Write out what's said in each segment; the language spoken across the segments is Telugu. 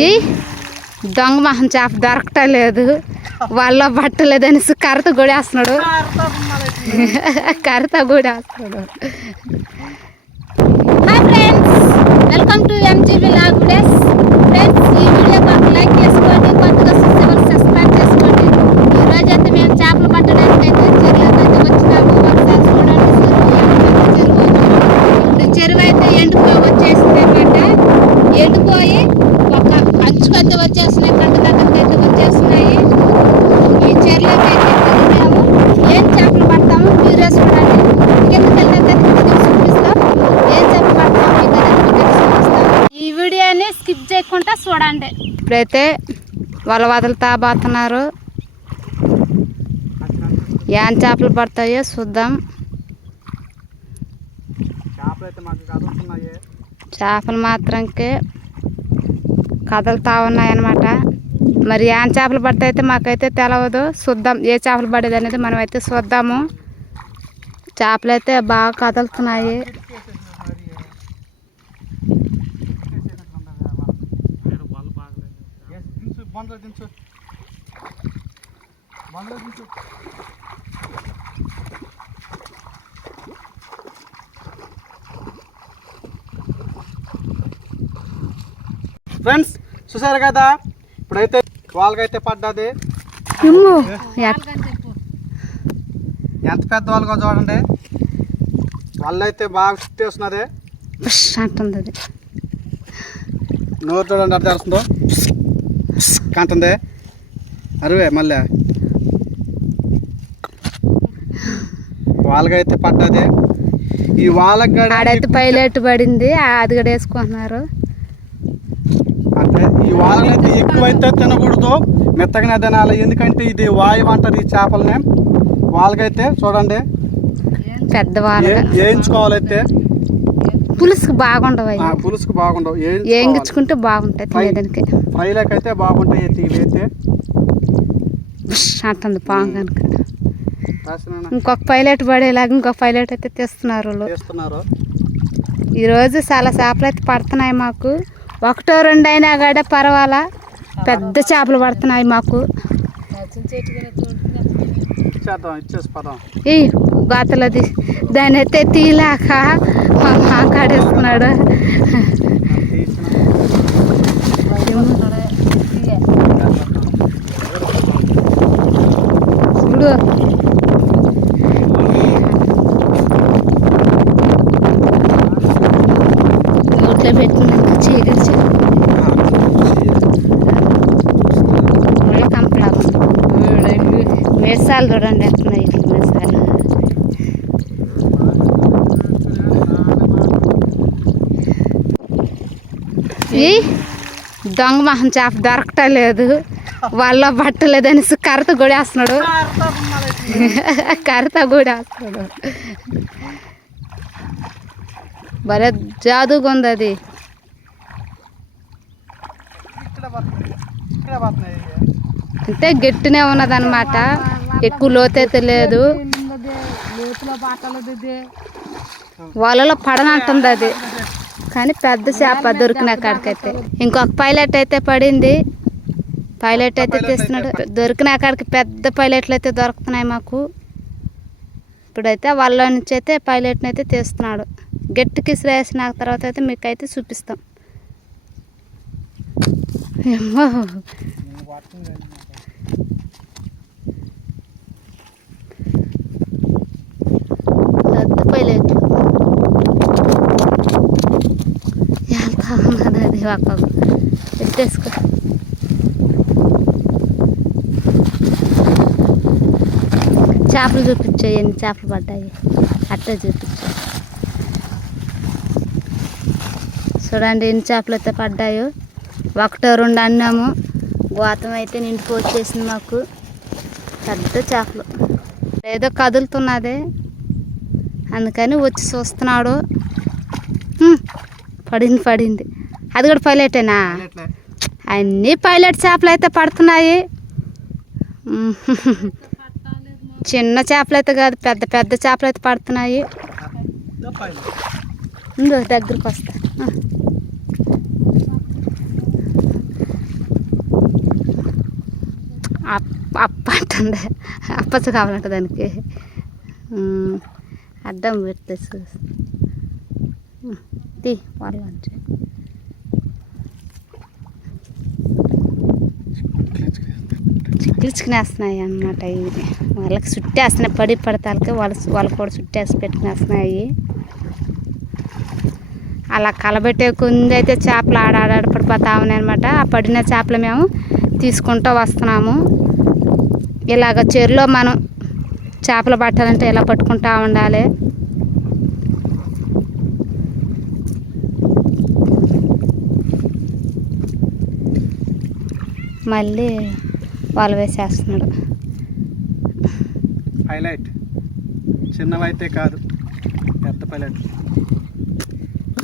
ఈ దొంగ మహం చేప దొరకటం లేదు వాళ్ళ పట్టలేదని కర్రతో కొడేస్తున్నాడు కర్రతో కొడేస్తున్నాడు hi friends welcome to M G B log days friends ఈ వీడియో కొరకు లైక్ చేసుకోండి కొత్తగా చూసే సబ్స్క్రైబ్ చేసుకోండి. ఈరోజు అయితే మేము చేపలు పట్టడానికి అయితే చెరువులోకి అయితే వచ్చినాము ఒకసారి చూడండి చెరువు ఇప్పుడు చెరువు అయితే ఎండిపోయి వచ్చేసింది అనమాట ఎండిపోయి ఒక అంచుకైతే వచ్చేస్తున్నాయి కంటి దగ్గరికి అయితే వచ్చేస్తున్నాయి ఈ చెరువులోకి అయితే దిగుతాము ఏం చేపలు పడతాము మీరే చూడండి కిందకి వెళ్ళినాక మీకు చూపిస్తాం ఏం చేపలు పడతాము మీకు అనేది మీకు చూపిస్తాం ఈ వీడియోని స్కిప్ చేయకుండా చూడండి. ఇప్పుడైతే వల వదులుతా పోతున్నారు ఏం చేపలు పడతాయో చూద్దాం. చేపలు అయితే మాకు కదులుతున్నాయి. చేపలు మాత్రంకే కదులుతా ఉన్నాయన్నమాట మరి ఏం చేపలు పడితే మాకైతే తెలవదు. చూద్దాం ఏ చేపలు పడేది అనేది మనం అయితే చూద్దాము. చేపలు అయితే బాగా కదులుతున్నాయి దించు బండ్లో దించు. బండ్లో దించు. ఫ్రెండ్స్ చూసారు కదా? ఇప్పుడైతే వాళ్ళకైతే పడ్డది. ఎంత పెద్ద వాళ్ళకో చూడండి. వాళ్ళైతే బాగా చుట్టేస్తున్నది అంటుంది నోరు చూడండి అర్థం చేస్తుందో కాంతుంది? అరువే మళ్ళీ. వాళ్ళకైతే పడ్డది. ఈ వాళ్ళకి ఆడైతే పైలట్ పడింది అది కూడా వేసుకుంటున్నారు. అంటే ఈ వాళ్ళకైతే ఎక్కువైతే తినకూడదు మెత్తగానే తినాలి. ఎందుకంటే ఇది వాయువు అంటారు ఈ చేపలని. వాళ్ళకైతే చూడండి. పెద్ద వేయించుకోవాలైతే పులుసుకు బాగుండవు ఆ, అవి పులుసుకు బాగుండవు. వేయించుకుంటే బాగుంటాయి తినేదానికి. ఫ్రైలకు అయితే. బాగుంటాయి ఉష్ అంటుంది పాము కనుక. ఇంకొక పైలట్ పడేలాగా ఇంకొక పైలట్ అయితే తెస్తున్నారు వాళ్ళు. ఈరోజు చాలా చేపలు అయితే పడుతున్నాయి మాకు. ఒకటో రెండు అయినా కూడా పర్వాలా? పెద్ద చేపలు పడుతున్నాయి మాకు. ఈ గాతలది దాని అయితే తీలాక మా మాకాడేస్తున్నాడు చూడు నోట్లో పెట్టినాక చేయగలిచి ముళ్ళ కంపలాగా మిరసాలు చూడండి ఎట్లున్నాయి ఈ దొంగ మహం చేప దొరకటం లేదు వాళ్ళ పట్టలేదని కర్రతో కొడేస్తున్నాడు కర్రతో కొడేస్తున్నాడు భలే జాదుగా ఉంది అది. అంటే గట్టినే ఉన్నదన్నమాట. ఎక్కువ లోతైతే లేదు. వలలో పడనంటుంది అది. కానీ పెద్ద చేప దొరికిన కాడికైతే. ఇంకొక పైలట్ అయితే పడింది. పైలట్ అయితే తీస్తున్నాడు. దొరికిన కాడికి పెద్ద పైలట్లు అయితే దొరుకుతున్నాయి మాకు. ఇప్పుడైతే వాళ్ళ నుంచి అయితే పైలట్ని అయితే తీస్తున్నాడు. గట్టికి వేసిన తర్వాత అయితే మీకు అయితే చూపిస్తాం. ఏమో పెద్ద పైలట్ వెళ్తా ఉన్నది అది ఎత్తేసుకో చేపలు చూపించాయి ఎన్ని చేపలు పడ్డాయి? అట్టే చూపించాయి చూడండి ఎన్ని చేపలు అయితే పడ్డాయో. ఒకటో రెండు అన్నాము. గోతం అయితే నిండిపో వచ్చేసింది మాకు. పెద్ద చేపలు. ఏదో కదులుతున్నది. అందుకని వచ్చి చూస్తున్నాడు. పడింది పడింది. అది కూడా పైలటేనా అన్ని పైలట్ చేపలు అయితే పడుతున్నాయి. చిన్న చేపలు అయితే కాదు పెద్ద పెద్ద చేపలు అయితే పడుతున్నాయి. దగ్గరకు వస్తా. అప్ప అంటుంది. అప్పచ్చు కావాలంట దానికి. అడ్డం పెడితే తీ వాళ్ళు పిలుచుకునేస్తున్నాయి అన్నమాట ఇవి వాళ్ళకి చుట్టేస్తున్నాయి పడి పడతాలకి వాళ్ళు వాళ్ళు కూడా చుట్టేసి పెట్టుకునేస్తున్నాయి అలా కలబెట్టే కొంది అయితే చేపలు ఆడాడ పడిపోతా ఉన్నాయి అనమాట ఆ పడిన చేపలు మేము తీసుకుంటూ వస్తున్నాము. ఇలాగ చెరులో మనం చేపలు పట్టాలంటే ఇలా పట్టుకుంటా ఉండాలి? మళ్ళీ వాళ్ళు వేసేస్తున్నాడు. హైలైట్. చిన్నవైతే కాదు. పెద్ద పైలట్.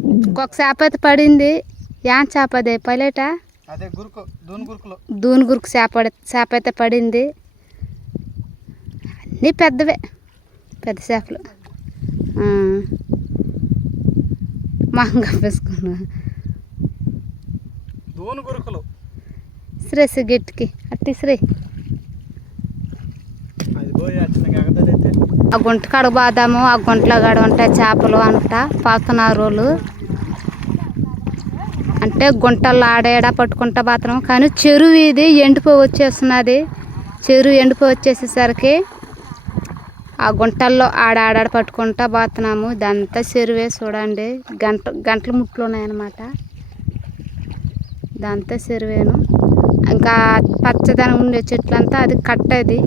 ఇంకొక చేప అయితే పడింది. యాన్ చేప అదే? పైలటా? అదే గురుకు దూని గురుకులు. దూని గురుకు చేప చేప అయితే పడింది. అన్నీ పెద్దవే. పెద్ద చేపలు. మంగ వేసుకున్నా. దూని గురుకులు. శ్రేసి గట్టికి అట్టి శ్రీ అది పోయి వచ్చిన కాకతది అయితే. ఆ గుంట కాడ బాదాము ఆ గుంటలో కాడ ఉంటాయి చేపలు అంట పాతున్నారు వాళ్ళు. అంటే గుంటల్లో ఆడేడ పట్టుకుంటా బాత్రం కానీ చెరువు ఇది ఎండిపో వచ్చేస్తున్నది చెరువు ఎండిపో వచ్చేసేసరికి ఆ గుంటల్లో ఆడ ఆడాడ పట్టుకుంటా బాతున్నాము ఇదంతా చెరువే చూడండి. గంట గంటల ముట్లు ఉన్నాయన్నమాట. ఇదంతా చెరువేను. ఇంకా పచ్చదనం ఉండే చెట్లంతా అది కట్టది.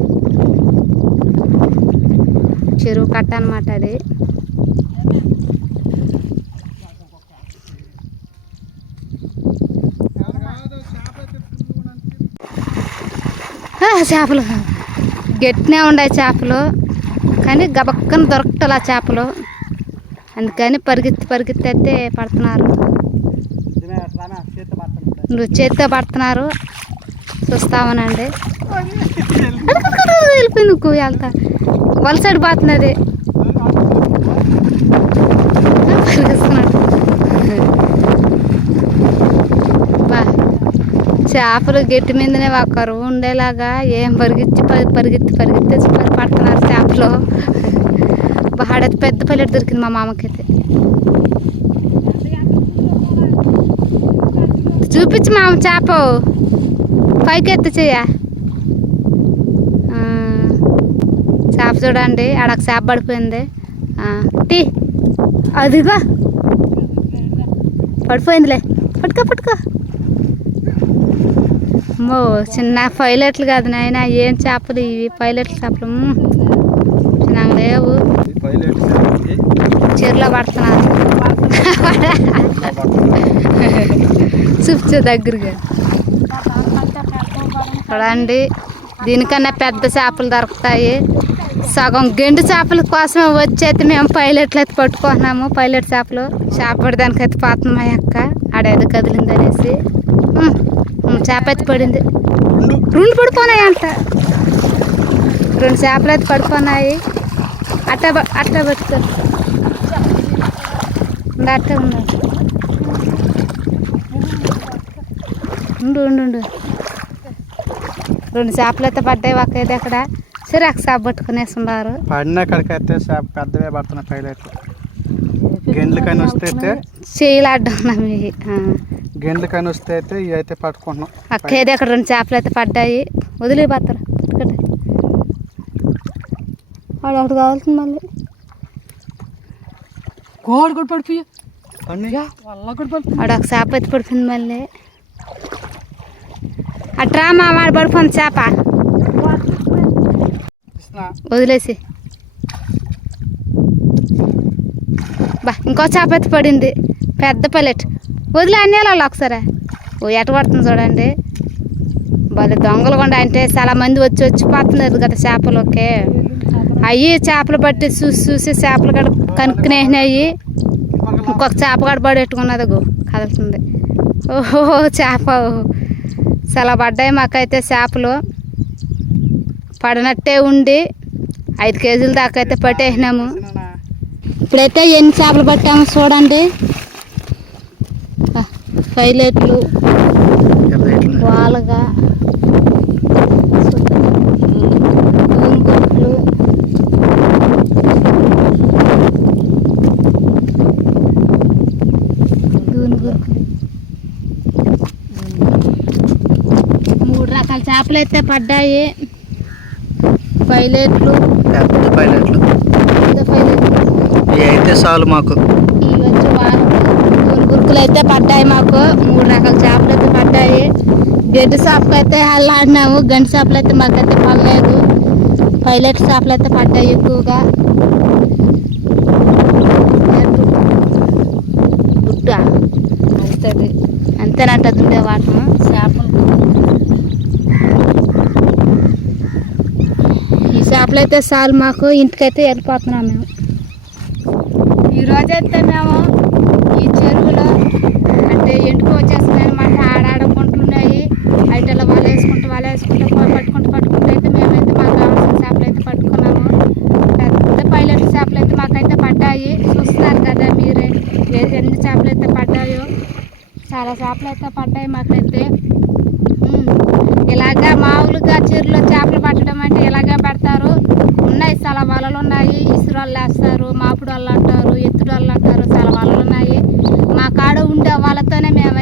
చెరువు కట్ట అనమాట అది. ఆ, చేపలు. గట్టినే ఉండే చేపలు కానీ గబక్కన దొరకటలా చేపలు. అందుకని పరిగెత్తి పరిగెత్తి అయితే పడుతున్నారు. నువ్వు చేత్తో పడుతున్నారు. చూస్తామనండి వెళ్ళిపోయింది నువ్వు వెళ్తా. వాళ్ళ సైడ్ పోతున్నది బా. చేపలు గట్టి మీదనే ఒకరు ఉండేలాగా ఏం పరిగెత్తి పరి- పరిగెత్తి పరిగెత్తేసి మరి పడుతున్నారు చేపలు. బాడైతే పెద్ద పల్లెట దొరికింది మా మామకైతే. చూపించు మామ చేప. పైకి ఎత్తి చెయ్య. చేప చూడండి ఆడొక చేప పడిపోయింది. టీ అదిగో. పడిపోయిందిలే. పట్టుకో పట్టుకో. అమ్మో చిన్న పైలట్లు కాదు నాయన ఏం చేపలు ఇవి? పైలట్ల చేపలు మ్మ్. చిన్నగా లేవు. చీరలో పడుతున్నారు చూపించే దగ్గరగా. చూడండి దీనికన్నా పెద్ద చేపలు దొరుకుతాయి. సగం గెండు చేపల కోసమే వచ్చి అయితే మేము పైలట్లు అయితే పట్టుకుంటున్నాము. పైలట్ చేపలు. చేప పడడానికైతే పోతుంది మా అక్క. ఆడేదో కదిలింది అనేసి. చేప అయితే పడింది. రెండు. పడిపోయినాయి అంట రెండు చేపలు అయితే పడిపోయినాయి. అట్ట అట్ట పెట్టుకో. అట్టే ఉండు ఉండు ఉండు. రెండు చేపలు అయితే పడ్డాయి ఒక ఇది అక్కడ. సరే అక్క చేప పట్టుకునేసి ఉన్నారు పడిన కాడికైతే చేప పెద్దవే పడుతున్నాయి పైలట్లు. గెండ్లు కానీ వస్తే అయితే చేయిలు అడ్డం ఉన్నాయి ఆ. గెండ్లు కానీ వస్తే అయితే ఇవి అయితే పట్టుకుంటున్నాం. అక్క ఏది అక్కడ రెండు చేపలు అయితే పడ్డాయి. వదిలే పత్తరు పట్టుకోండి. వాడు ఒకటి కావాల్సింది మళ్ళీ. కోడి కూడా పడిపోయి? పండుగ వల్ల కూడా పడిపోయి? వాడు ఒక చేప అయితే పడిపోయింది మళ్ళీ. ఆ మా వాడు పడుకుంది చేప. వదిలేసి. బా ఇంకో చేప ఎత్తి పడింది. పెద్ద పల్లెట్ వదిలే అన్నేళ్ళు ఒకసారి. ఓ ఎట పడుతుంది చూడండి. భలే దొంగలు కొండ అంటే చాలా మంది వచ్చి వచ్చి పోతున్నారు కదా చేపలకి. అయ్యి చేపలు పట్టి చూసి చూసి చేపలు కూడా కనుక్కునేసినాయి ఇంకొక చేప కూడా పడేట్టుకున్నది గో కదులుతుంది. ఓహో చేప. చాలా పడ్డాయి మాకైతే చేపలు పడినట్టే ఉండి ఐదు కేజీల దాకా అయితే పట్టేసినాము. ఇప్పుడైతే ఎన్ని చేపలు పట్టాము చూడండి. పైలెట్లు వాలుగా. చేపలు అయితే పడ్డాయి. పైలెట్లు పెద్ద పైలట్లు పెద్ద పైలెట్లు ఇవి అయితే చాలు మాకు. ఇవి వచ్చి వారం గురుకులు అయితే పడ్డాయి మాకు. మూడు రకాల చేపలు అయితే పడ్డాయి. గడ్డి చేపలు అయితే అల్లాడినాము. గంటి చేపలు అయితే మాకైతే పడలేదు. పైలట్ చేపలు అయితే పడ్డాయి ఎక్కువగా. గుడ్డ. వస్తుంది అంతేనంటది ఉండే వాటము చేపలు ఈ చాలు మాకు ఇంటికైతే వెళ్ళిపోతున్నాం మేము. ఈ రోజైతే మేము ఈ చెరువులో అంటే ఎండుకు వచ్చేస్తున్నాయి అనమాట ఆడాడుకుంటున్నాయి. గుంటలు ఉన్నాయి ఐటల్లో వేసుకుంటూ వల వేసుకుంటూ పట్టుకుంటూ పట్టుకుంటూ అయితే మేమైతే మాకు కావాల్సిన చేపలు అయితే పట్టుకున్నాము. పెద్ద పైలట్ చేపలు అయితే మాకైతే పడ్డాయి. చూస్తున్నారు కదా మీరే ఎన్ని చేపలు అయితే పడ్డాయో. చాలా చేపలు అయితే పడ్డాయి మాకైతే. ఇలాగా మామూలుగా చెరువులో చేపలు పట్టడం అంటే ఇలాగే పడతారు ఉన్నాయి చాలా వలలు ఉన్నాయి. ఇసురాళ్ళు వేస్తారు మాపుడు వాళ్ళు అంటారు ఎత్తుడు వాళ్ళు అంటారు చాలా వలలు ఉన్నాయి. మా కాడ ఉండే వాళ్ళతోనే మేము